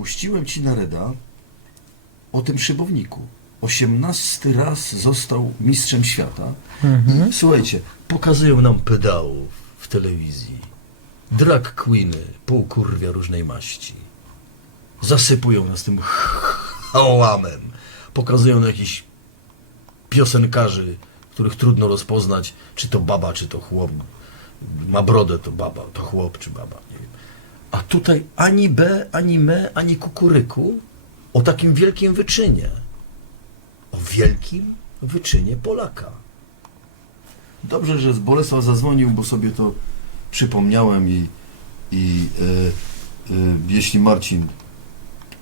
puściłem ci na reda o tym szybowniku. 18 raz został mistrzem świata. I słuchajcie, pokazują nam pedałów w telewizji. Drag queeny, półkurwia różnej maści. Zasypują nas tym hałamem. Pokazują jakichś piosenkarzy, których trudno rozpoznać, czy to baba, czy to chłop. Ma brodę, to baba, to chłop, czy baba. Nie. A tutaj ani B, ani me, ani kukuryku o takim wielkim wyczynie. O wielkim wyczynie Polaka. Dobrze, że z Bolesław zadzwonił, bo sobie to przypomniałem i, i e, e, jeśli Marcin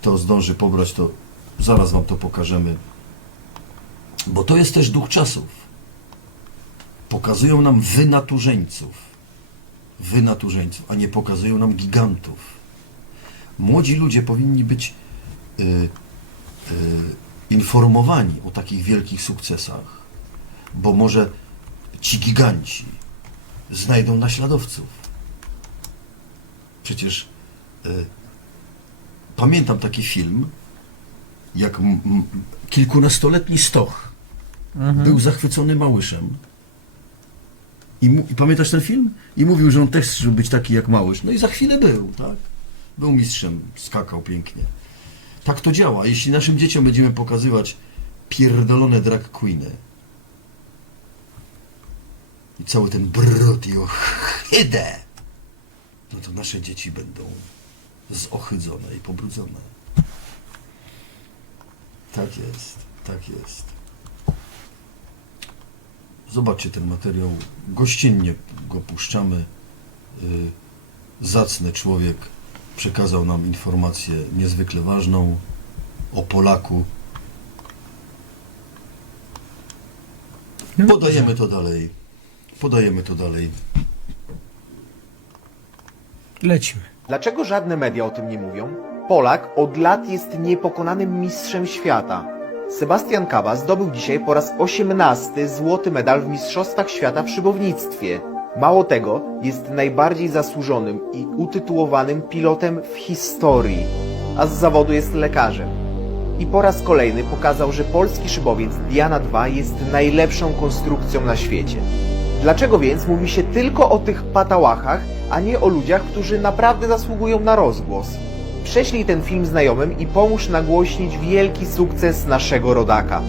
to zdąży pobrać, to zaraz wam to pokażemy. Bo to jest też duch czasów. Pokazują nam wynaturzeńców. Wynaturzeńców, a nie pokazują nam gigantów. Młodzi ludzie powinni być y, y, informowani o takich wielkich sukcesach, bo może ci giganci znajdą naśladowców. Przecież y, pamiętam taki film, jak kilkunastoletni Stoch był zachwycony Małyszem. I, I pamiętasz ten film? I mówił, że on też chce być taki jak Małysz. No i za chwilę był, tak? Był mistrzem, skakał pięknie. Tak to działa. Jeśli naszym dzieciom będziemy pokazywać pierdolone drag queeny i cały ten brud i ohydę, no to nasze dzieci będą zohydzone i pobrudzone. Tak jest, tak jest. Zobaczcie ten materiał. Gościnnie go puszczamy. Y, Zacny człowiek przekazał nam informację niezwykle ważną o Polaku. Podajemy to dalej. Podajemy to dalej. Lecimy. Dlaczego żadne media o tym nie mówią? Polak od lat jest niepokonanym mistrzem świata. Sebastian Kawa zdobył dzisiaj po raz 18 złoty medal w Mistrzostwach Świata w szybownictwie. Mało tego, jest najbardziej zasłużonym i utytułowanym pilotem w historii, a z zawodu jest lekarzem. I po raz kolejny pokazał, że polski szybowiec Diana 2 jest najlepszą konstrukcją na świecie. Dlaczego więc mówi się tylko o tych patałachach, a nie o ludziach, którzy naprawdę zasługują na rozgłos? Prześlij ten film znajomym i pomóż nagłośnić wielki sukces naszego rodaka.